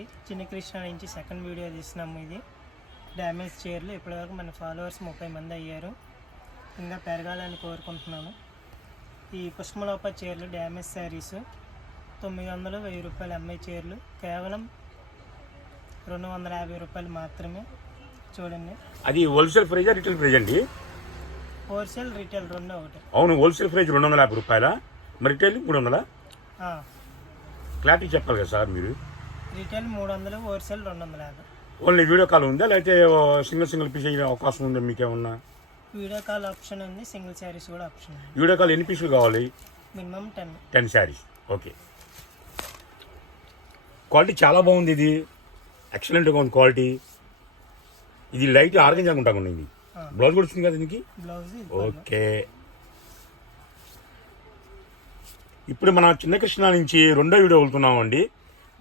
అండి, చిన్న కృష్ణ నుంచి సెకండ్ వీడియో తీసినాము. ఇది డ్యామేజ్ చీరలు. ఇప్పటివరకు మన ఫాలోవర్స్ 30 మంది అయ్యారు. ఇంకా పెరగాలని కోరుకుంటున్నాను. ఈ పుష్పలోప చీరలు డ్యామేజ్ శారీస్ 900 1000 రూపాయలు అమ్మాయి చీరలు కేవలం 250 రూపాయలు మాత్రమే. చూడండి, అది హోల్సేల్ ప్రైజా రిటైల్ ప్రైజ్ అండి? హోల్సేల్ రిటైల్ రెండు ఒకటి. అవును, హోల్సేల్ ప్రైజ్ 250 రూపాయలా, మరి రిటైల్ 300? క్లారిటీ చెప్పాలి కదా సార్ మీరు. Retail 300, wholesale 250. Only video call ఉందా, లేకపోతే సింగిల్ పీస్ అయ్యే అవకాశం ఉందా మీకేమన్నా? వీడియో కాల్ ఆప్షన్ ఉంది, సింగిల్ శారీస్ కూడా ఆప్షన్ ఉంది. వీడియో కాల్ ఎన్ని పీసులు కావాలి? మినిమం 10 శారీస్. ఓకే, క్వాలిటీ చాలా బాగుంది. ఇది ఎక్సలెంట్గా ఉంది క్వాలిటీ. ఇది లైట్ ఆర్గంజా ఉంటా ఇది. బ్లౌజ్ కూడా వచ్చింది కదా దీనికి. బ్లౌజ్ ఓకే, ఇప్పుడు మన చిన్న కృష్ణ నుంచి రెండో వీడియో వెళ్తున్నామండి.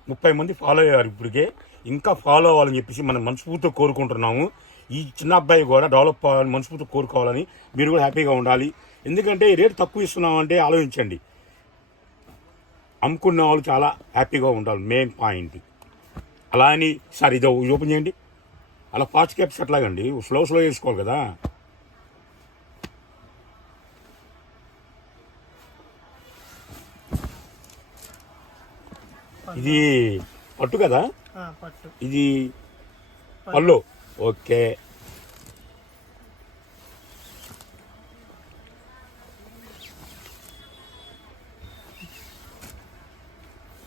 30 మంది ఫాలో అయ్యారు ఇప్పటికే. ఇంకా ఫాలో అవ్వాలని చెప్పేసి మనం మనస్ఫూర్తిగా కోరుకుంటున్నాము. ఈ చిన్న అబ్బాయి కూడా డెవలప్ అవ్వాలని మనస్ఫూర్తిగా కోరుకోవాలని, మీరు కూడా హ్యాపీగా ఉండాలి. ఎందుకంటే రేటు తక్కువ ఇస్తున్నామంటే ఆలోచించండి, అమ్ముకున్న వాళ్ళు చాలా హ్యాపీగా ఉండాలి, మెయిన్ పాయింట్. అలా అని సార్ ఇది ఓపెన్ చేయండి, అలా ఫాస్ట్ క్యాప్స్ అట్లాగండి, స్లో వేసుకోవాలి కదా. ఇది పట్టు కదా, పట్టు. ఇది పళ్ళు. ఓకే,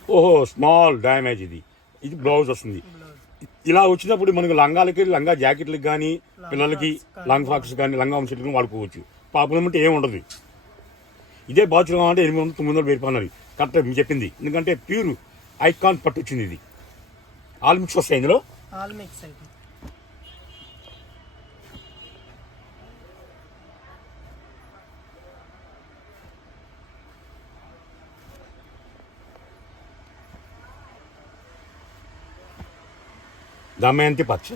ఓహో స్మాల్ డ్యామేజ్. ఇది బ్లౌజ్ వస్తుంది. ఇలా వచ్చినప్పుడు మనకు లంగా జాకెట్లకు కానీ, పిల్లలకి లాంగ్ ఫ్రాక్స్ కానీ, లంగా వంశీలకు కానీ వాడుకోవచ్చు. ప్రాబ్లం అంటే ఏమి ఉండదు. ఇదే బాచులు కావాలంటే 800 900 పేరుపడినది. కరెక్ట్ మీరు చెప్పింది. ఎందుకంటే ప్యూర్ ఐకాన్ పట్టు వచ్చింది. ఇది ఆల్ మిక్స్ వస్తాయి ఇందులో. ఆల్ మిక్స్ అయితే దమయంతి పచ్చ,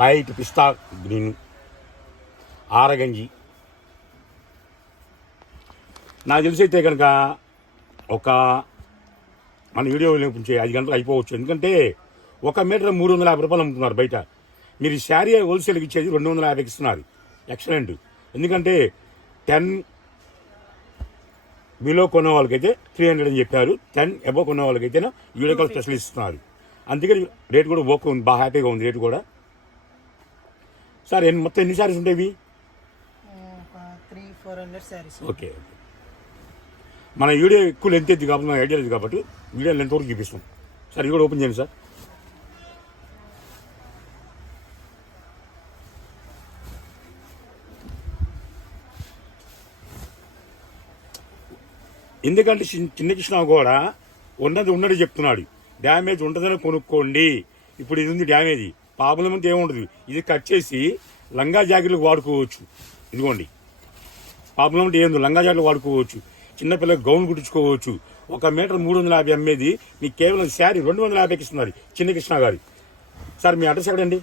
లైట్ పిస్తా గ్రీన్, ఆరగంజి. నాకు తెలిసి అయితే కనుక ఒక మన వీడియో నుంచి 5 గంటలు అయిపోవచ్చు. ఎందుకంటే 1 మీటర్ 350 రూపాయలు అమ్ముతున్నారు బయట. మీరు శారీ హోల్సేల్కి ఇచ్చేది 250కి ఇస్తున్నారు. ఎక్సలెంట్. ఎందుకంటే 10 బిలో కొన్న వాళ్ళకైతే 300 అని చెప్పారు. 10 అబోవ్ కొన్న వాళ్ళకైతే వీడియో కాల్ స్పెషల్ ఇస్తున్నారు. అందుకని రేటు కూడా ఓకే ఉంది, బాగా హ్యాపీగా ఉంది రేటు కూడా. సార్ మొత్తం ఎన్ని శారీస్ ఉంటాయి? 300-400 శారీస్. ఓకే, మన వీడియో ఎక్కువ లెంత్ ఎత్తి కాబట్టి మనకు ఐడియా లేదు కాబట్టి వీడియో లెంత్ వరకు చూపిస్తాం. సార్ ఇది కూడా ఓపెన్ చేయండి సార్. ఎందుకంటే చిన్న కృష్ణ కూడా ఉన్నది చెప్తున్నాడు. డ్యామేజ్ ఉంటుందని కొనుక్కోండి. ఇప్పుడు ఇది ఉంది డ్యామేజ్, ప్రాబ్లం అంటే ఏముండదు. ఇది కట్ చేసి లంగా జాకెట్లకు వాడుకోవచ్చు. ఇదిగోండి, ప్రాబ్లం అంటే ఏందో లంగా జాకెట్లు వాడుకోవచ్చు. చిన్నపిల్లలకు గౌన్ కుట్టించుకోవచ్చు. 1 మీటర్ 350 అమ్మేది మీకు కేవలం శారీ 250కి ఇస్తున్నారు చిన్న కృష్ణ గారు. సార్ మీ అడ్రస్ ఎక్కడండి?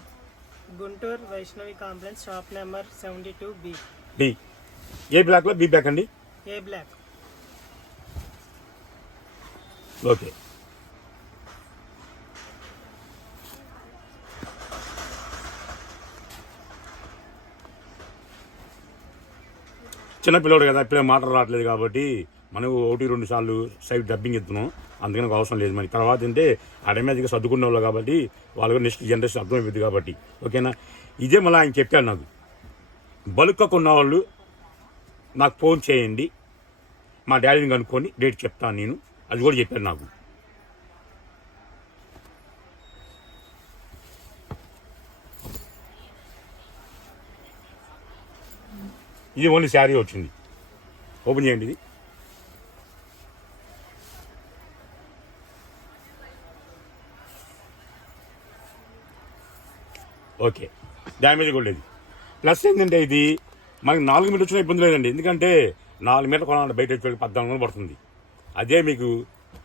Guntur Vaishnavi complex, shop number 72B. B. ఏ బ్లాక్లో? బి బ్లాక్ అండి. ఏ బ్లాక్. ఓకే, చిన్నపిల్లడు కదా, ఇప్పుడే మాటలు రావట్లేదు కాబట్టి మనకు 1-2 సార్లు సైడ్ డబ్బింగ్ ఎత్తున్నాం. అందుకని అవసరం లేదు. మరి తర్వాత అంటే ఆటోమేటిక్గా సర్దుకునే వాళ్ళు కాబట్టి వాళ్ళకు నెక్స్ట్ జనరేషన్ అర్థమైపోద్ది కాబట్టి. ఓకేనా? ఇదే మళ్ళీ ఆయన చెప్పాడు నాకు, బల్క్గా కొన్న వాళ్ళు నాకు ఫోన్ చేయండి, మా డాడీని కనుక్కొని డేట్ చెప్తాను నేను. అది కూడా చెప్పాడు నాకు. ఇది ఓన్లీ శారీ వచ్చింది. ఓపెన్ చేయండి. ఇది ఓకే, డ్యామేజ్ కూడా లేదు. ప్లస్ ఏంటంటే ఇది మనకి 4 మీటర్లు వచ్చినా ఇబ్బంది లేదండి. ఎందుకంటే 4 మీటర్లు కొనాలంటే బయట వచ్చి 1400 పడుతుంది. అదే మీకు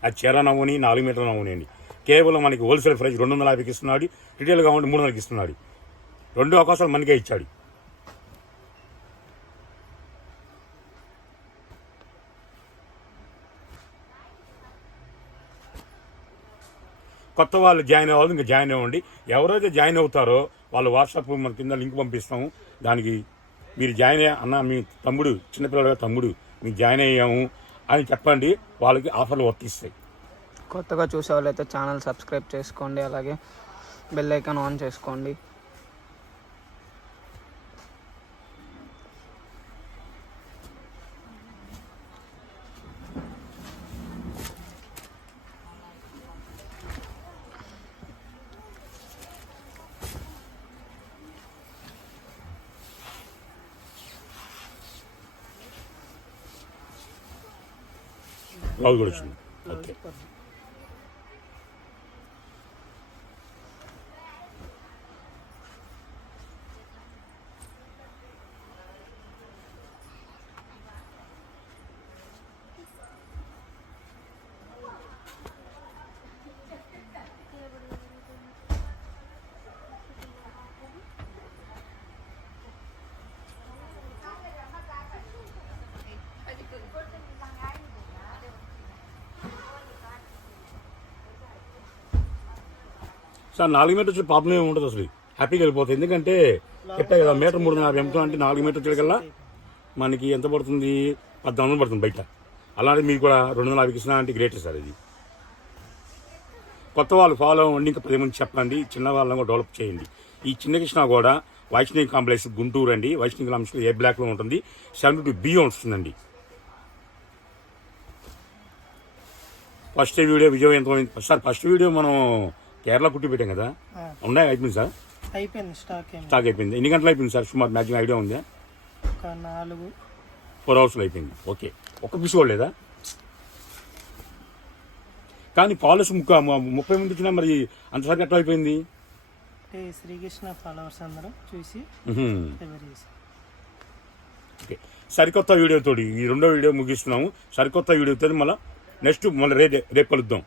అది చీర నవ్వుని 4 మీటర్లు నవ్వుని అండి. కేవలం మనకి హోల్సేల్ ప్రైస్ 250కి ఇస్తున్నాడు. రిటైల్ కావాలంటే 300కి ఇస్తున్నాడు. 2 అవకాశాలు మనకే ఇచ్చాడు. కొత్త వాళ్ళు జాయిన్ అవ్వాలి, ఇంకా జాయిన్ అవ్వండి. ఎవరైతే జాయిన్ అవుతారో వాళ్ళు వాట్సాప్ మన కింద లింక్ పంపిస్తాము. దానికి మీరు జాయిన్ అన్న మీ తమ్ముడు చిన్నపిల్లలుగా తమ్ముడు మీకు జాయిన్ అయ్యాము అని చెప్పండి, వాళ్ళకి ఆఫర్లు వర్తిస్తాయి. కొత్తగా చూసే వాళ్ళైతే ఛానల్ సబ్స్క్రైబ్ చేసుకోండి, అలాగే బెల్ ఐకాన్ ఆన్ చేసుకోండి. బ్లౌజ్ కూడా వచ్చింది. ఓకే, సార్ 4 మీటర్స్ ప్రాబ్లం ఏమి ఉండదు, అసలు హ్యాపీగా వెళ్ళిపోతుంది. ఎందుకంటే చెప్పా కదా మీటర్ 3.5 ఎంతో అంటే 4 మీటర్ల కల్లా మనకి ఎంత పడుతుంది, 1800 పడుతుంది బయట. అలాంటి మీకు కూడా 250 ఇస్తున్నా అంటే గ్రేట్ సార్. ఇది కొత్త వాళ్ళు ఫాలో అవ్వండి, ఇంకా 10 మంది చెప్పండి, చిన్న వాళ్ళని కూడా డెవలప్ చేయండి. ఈ చిన్న కృష్ణ కూడా వైష్ణవి కాంప్లెక్స్ గుంటూరు అండి. వైష్ణవి కాంప్లెక్స్ ఏ బ్లాక్లో ఉంటుంది, 72B వస్తుందండి. ఫస్ట్ వీడియో విజయవంతమైంది సార్. ఫస్ట్ వీడియో మనం కేరళ కుట్టి పెట్టాం కదా, ఉన్నాయి అయిపోయింది సార్. అయిపోయింది, స్టాక్ అయిపోయింది. ఎన్ని గంటలు అయిపోయింది సార్ సుమారు మ్యాక్సిమం ఐడియా ఉందా? ఒక 4 అవర్స్లో అయిపోయింది. ఓకే, ఒక్క పీస్ కూడా లేదా? కానీ పాలస్ 30 మంది వచ్చినా మరి అంతసారి ఎట్లా అయిపోయింది? శ్రీకృష్ణ ఫాలోవర్స్ అందరూ చూసి ఓకే, సరికొత్త వీడియోతో ఈ 2వ వీడియో ముగిస్తున్నాము. సరికొత్త వీడియోతో మళ్ళీ నెక్స్ట్ రేపు కలుద్దాం.